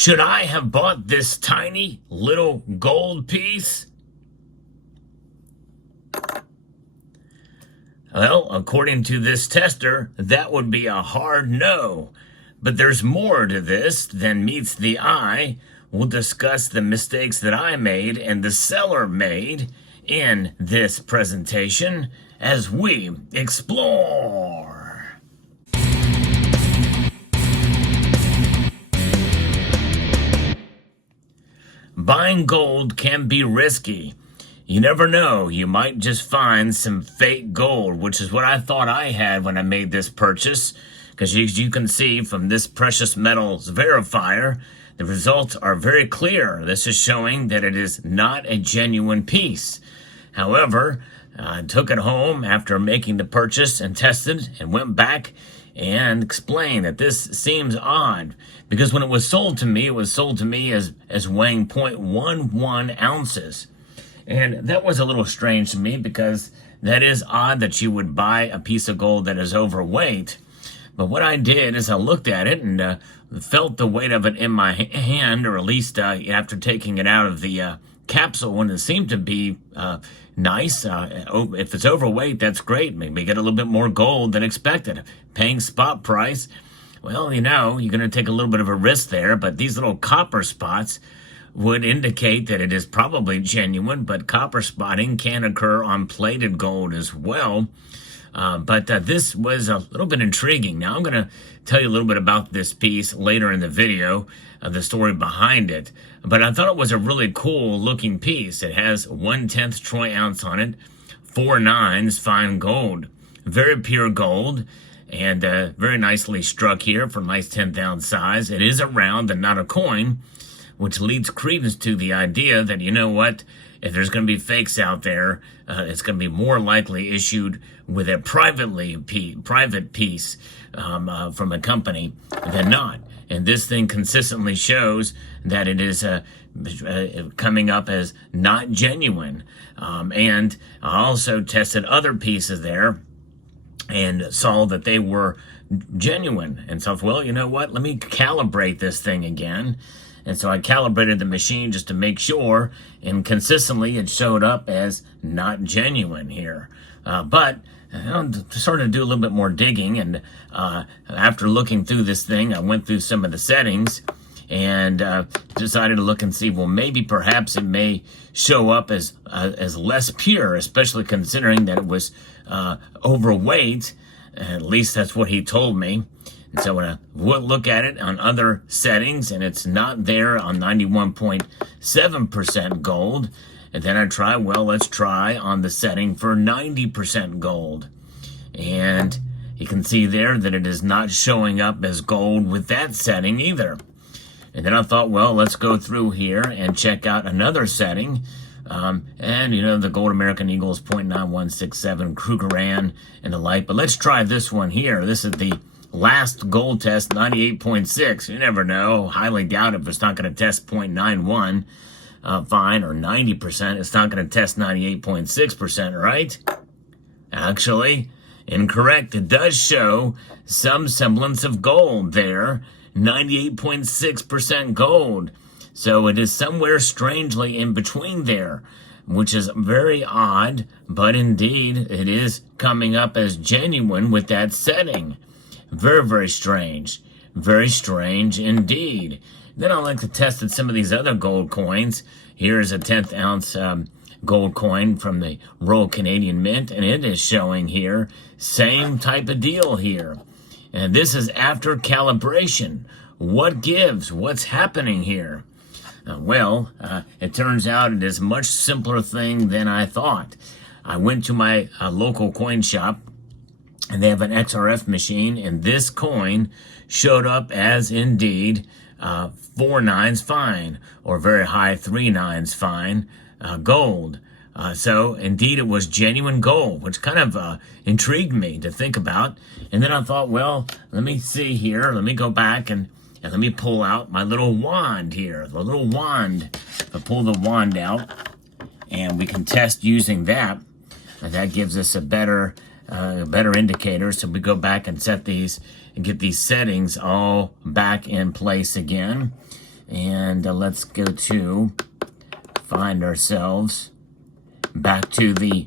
Should I have bought this tiny little gold piece? Well, according to this tester, that would be a hard no. But there's more to this than meets the eye. We'll discuss the mistakes that I made and the seller made in this presentation as we explore. Buying gold can be risky. You never know, you might just find some fake gold, which is what I thought I had when I made this purchase. Because as you can see from this precious metals verifier, the results are very clear. This is showing that it is not a genuine piece. However, I took it home after making the purchase and tested and went back and explained that this seems odd. Because when it was sold to me, as weighing 0.11 ounces. And that was a little strange to me because that is odd that you would buy a piece of gold that is overweight. But what I did is I looked at it and felt the weight of it in my hand, or at least after taking it out of the capsule, and it seemed to be nice. If it's overweight, that's great. Maybe get a little bit more gold than expected. Paying spot price, well, you know, you're going to take a little bit of a risk there, but these little copper spots would indicate that it is probably genuine, but copper spotting can occur on plated gold as well. But this was a little bit intriguing. Now, I'm going to tell you a little bit about this piece later in the video, the story behind it. But I thought it was a really cool looking piece. It has 1/10 troy ounce on it, 4 nines fine gold, very pure gold, and very nicely struck here for a nice 10th ounce size. It is a round and not a coin, which leads credence to the idea that, you know what, if there's going to be fakes out there, it's going to be more likely issued with a private piece from a company than not. And this thing consistently shows that it is coming up as not genuine. And I also tested other pieces there and saw that they were genuine. And so, well, you know what, let me calibrate this thing again. And so I calibrated the machine just to make sure, and consistently it showed up as not genuine here. But I started to do a little bit more digging, and after looking through this thing, I went through some of the settings and decided to look and see, well, maybe perhaps it may show up as less pure, especially considering that it was overweight. At least that's what he told me. And so when I look at it on other settings, and it's not there on 91.7% gold, and then I try, well, let's try on the setting for 90% gold. And you can see there that it is not showing up as gold with that setting either. And then I thought, well, let's go through here and check out another setting. And, you know, the Gold American Eagle is 0.9167, Krugerrand, and the like. But let's try this one here. This is the last gold test, 98.6. You never know. Highly doubt if it's not going to test 0.91 fine, or 90%. It's not going to test 98.6%, right? Actually, incorrect. It does show some semblance of gold there. 98.6% gold. So it is somewhere strangely in between there, which is very odd, but indeed it is coming up as genuine with that setting. Very, very strange. Very strange indeed. Then I like to test some of these other gold coins. Here's a 10th ounce gold coin from the Royal Canadian Mint, and it is showing here, same type of deal here. And this is after calibration. What gives? What's happening here? Well, it turns out it is a much simpler thing than I thought. I went to my local coin shop, and they have an XRF machine, and this coin showed up as indeed 4 nines fine, or very high 3 nines fine gold. So indeed it was genuine gold, which kind of intrigued me to think about. And then I thought, well, let me see here. Let me go back and let me pull out my little wand here. The little wand. I pull the wand out, and we can test using that. And that gives us a better indicator. So we go back and set these and get these settings all back in place again. And let's go to find ourselves back to the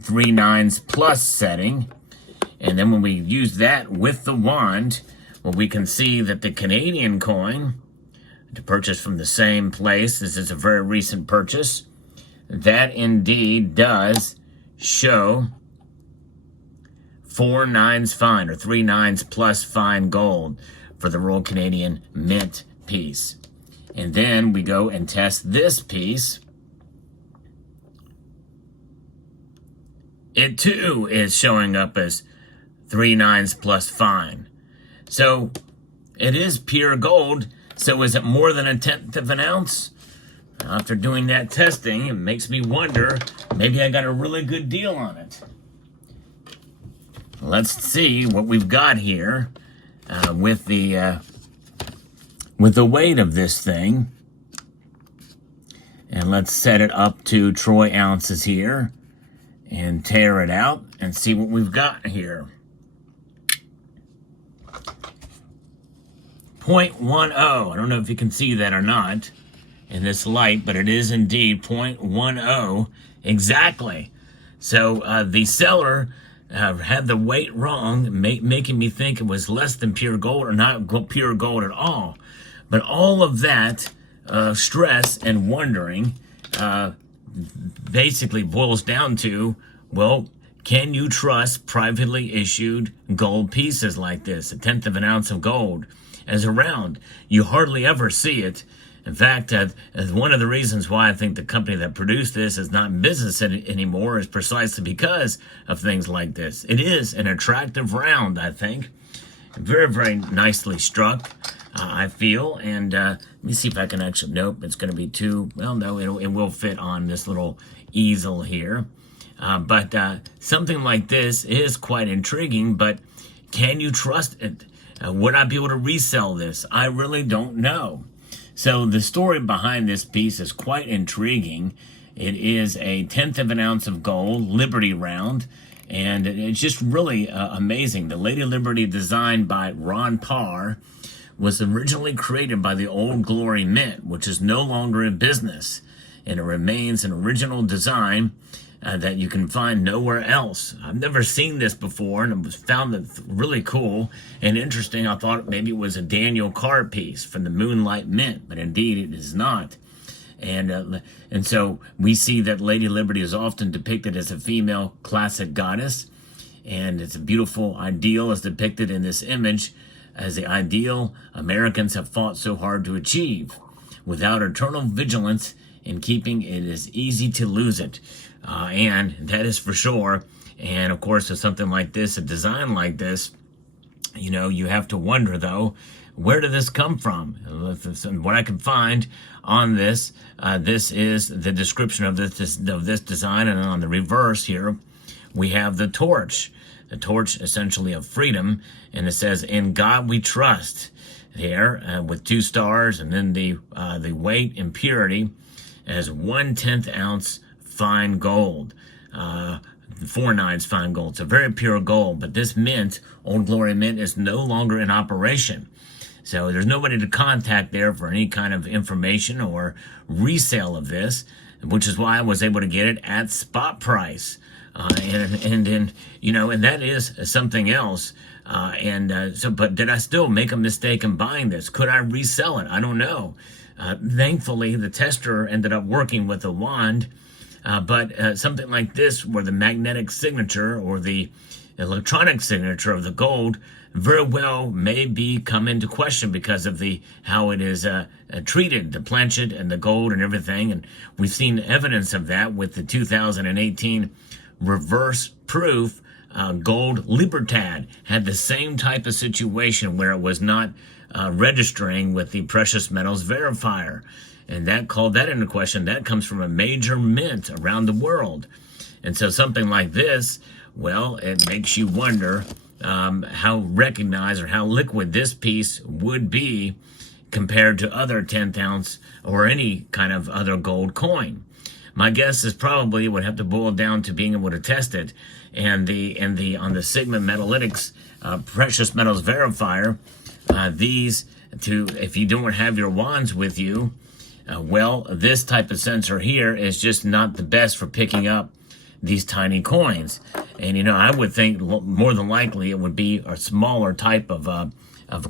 3 nines plus setting. And then when we use that with the wand, well, we can see that the Canadian coin, to purchase from the same place, this is a very recent purchase, that indeed does show 4 nines fine, or 3 nines plus fine gold for the Royal Canadian Mint piece. And then we go and test this piece. It too is showing up as 3 nines plus fine. So it is pure gold. So is it more than 1/10 of an ounce? After doing that testing, it makes me wonder, maybe I got a really good deal on it. Let's see what we've got here with the weight of this thing. And let's set it up to troy ounces here and tear it out and see what we've got here. 0.10. I don't know if you can see that or not in this light, but it is indeed 0.10 exactly. So the seller had the weight wrong, making me think it was less than pure gold or not pure gold at all. But all of that stress and wondering basically boils down to, well, can you trust privately issued gold pieces like this? 1/10 of an ounce of gold as around. You hardly ever see it. In fact, one of the reasons why I think the company that produced this is not in business anymore is precisely because of things like this. It is an attractive round, I think. Very, very nicely struck, I feel. And let me see if I can actually, nope, it's going to be too, well, no, it will fit on this little easel here. But something like this is quite intriguing, but can you trust it? Would I be able to resell this? I really don't know. So the story behind this piece is quite intriguing. It is a 1/10 of an ounce of gold, Liberty round, and it's just really amazing. The Lady Liberty, designed by Ron Parr, was originally created by the Old Glory Mint, which is no longer in business, and it remains an original design that you can find nowhere else. I've never seen this before, and it was found that really cool and interesting. I thought maybe it was a Daniel Carr piece from the Moonlight Mint, but indeed it is not. And so we see that Lady Liberty is often depicted as a female classic goddess, and it's a beautiful ideal as depicted in this image as the ideal Americans have fought so hard to achieve. Without eternal vigilance in keeping, it is easy to lose it. And that is for sure. And of course, with something like this, a design like this, you know, you have to wonder, though, where did this come from? What I can find on this, this is the description of this design. And on the reverse here, we have the torch essentially of freedom. And it says, "In God we trust," here with 2 stars, and then the weight and purity as 1/10 ounce fine gold, 4 nines fine gold. So very pure gold. But this mint, Old Glory Mint, is no longer in operation. So there's nobody to contact there for any kind of information or resale of this, which is why I was able to get it at spot price. And you know, and that is something else. But did I still make a mistake in buying this? Could I resell it? I don't know. Thankfully, the tester ended up working with a wand. But something like this, where the magnetic signature or the electronic signature of the gold very well may be come into question because of how it is treated, the planchet and the gold and everything. And we've seen evidence of that with the 2018 reverse proof gold Libertad. Had the same type of situation where it was not registering with the precious metals verifier. And that called that into question. That comes from a major mint around the world. And so something like this, well, it makes you wonder how recognized or how liquid this piece would be compared to other 10th ounce or any kind of other gold coin. My guess is probably it would have to boil down to being able to test it. And on the Sigma Metalytics precious metals verifier, these if you don't have your wands with you, well, this type of sensor here is just not the best for picking up these tiny coins. And, you know, I would think more than likely it would be a smaller type of a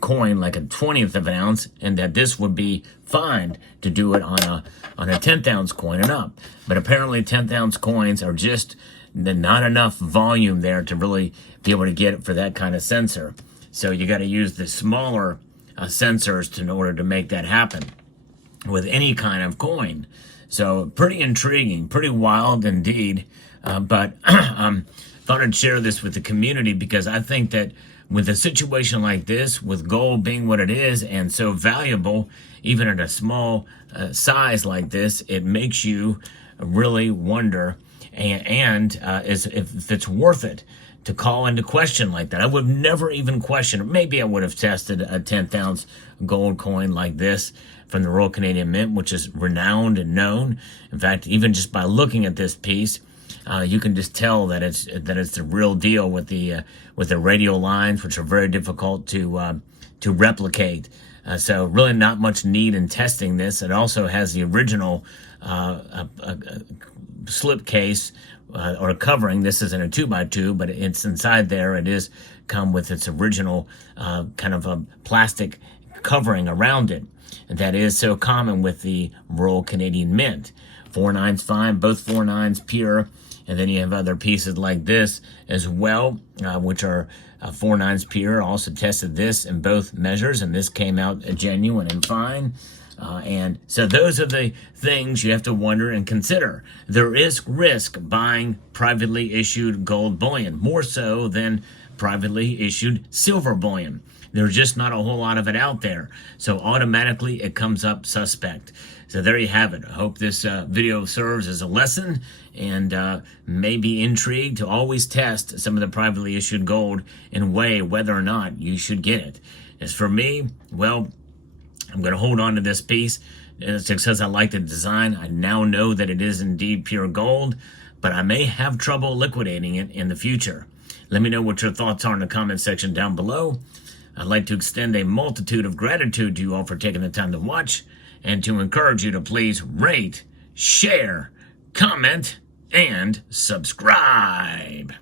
coin, like a 20th of an ounce, and that this would be fine to do it on a 10th ounce coin and up. But apparently 10th ounce coins are just not enough volume there to really be able to get it for that kind of sensor. So you got to use the smaller sensors in order to make that happen with any kind of coin. So pretty intriguing, pretty wild indeed. But thought I'd share this with the community, because I think that with a situation like this, with gold being what it is and so valuable, even at a small size like this, it makes you really wonder if it's worth it to call into question like that. I would never even question it. Maybe I would have tested a 10th ounce gold coin like this from the Royal Canadian Mint, which is renowned and known. In fact, even just by looking at this piece, you can just tell that it's the real deal with the radial lines, which are very difficult to replicate. So really not much need in testing this. It also has the original slip case or covering. This isn't a 2x2, but it's inside there. It is come with its original kind of a plastic covering around it. And that is so common with the Royal Canadian Mint. 4/9's fine, both 4/9's pure. And then you have other pieces like this as well, which are 4/9's pure. Also tested this in both measures, and this came out genuine and fine. And so those are the things you have to wonder and consider. There is risk buying privately issued gold bullion, more so than privately issued silver bullion. There's just not a whole lot of it out there. So automatically it comes up suspect. So there you have it. I hope this video serves as a lesson, and may be intrigued to always test some of the privately issued gold and weigh whether or not you should get it. As for me, well, I'm going to hold on to this piece. It's because I like the design. I now know that it is indeed pure gold, but I may have trouble liquidating it in the future. Let me know what your thoughts are in the comment section down below. I'd like to extend a multitude of gratitude to you all for taking the time to watch, and to encourage you to please rate, share, comment, and subscribe.